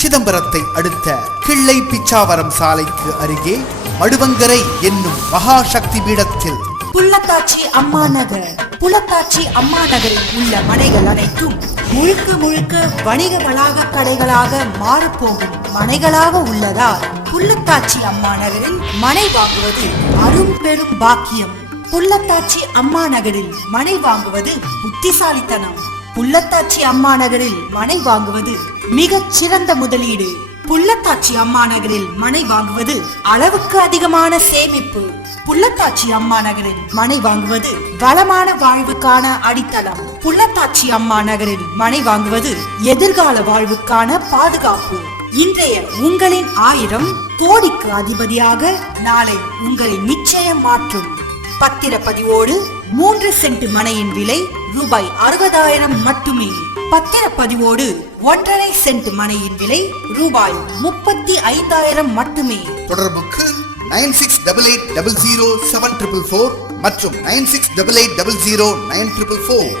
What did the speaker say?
சிதம்பரத்தை அடுத்த கிள்ளை பிச்சாவரம் சாலைக்கு அருகே மடுவங்கரை என்னும் மகாசக்தி பீடத்தில் புள்ளத்தாச்சி அம்மா நகர். புள்ளத்தாச்சி அம்மா நகரில் உள்ள மனைகள் அனைத்தும் முழுக்க முழுக்க வணிக வளாக கடைகளாக மாறப்போகும் மனைகளாக உள்ளதால் புள்ளத்தாச்சி அம்மா நகரில் மனை வாங்குவது அரும் பெரும் பாக்கியம். புள்ளத்தாச்சி அம்மா நகரில் மனை வாங்குவது புத்திசாலித்தனம். புள்ளத்தாச்சி அம்மா நகரில் மனை வாங்குவது மிகச் சிறந்த முதலீடு. புள்ளத்தாச்சி அம்மா நகரில் மனை வாங்குவது அளவுக்கு அதிகமான சேமிப்பு. புள்ளத்தாச்சி அம்மா நகரில் மனை வாங்குவது வளமான வாழ்வுக்கான அடித்தளம். புள்ளத்தாச்சி அம்மா நகரில் மனை வாங்குவது எதிர்கால வாழ்வுக்கான பாதுகாப்பு. இன்றைய உங்களின் 1000 கோடிக்கு அதிபதியாக நாளை உங்களை நிச்சயம் மாற்றும். பத்திரப்பதிவோடு 3 சென்ட் மனையின் விலை ரூபாய் 60,000 மட்டுமே. பத்திரப்பதிவோடு 1.5 சென்ட் மனையின் விலை ரூபாய் 35,000 மட்டுமே. தொடர்புக்கு 9688007444 மற்றும் 9688009444.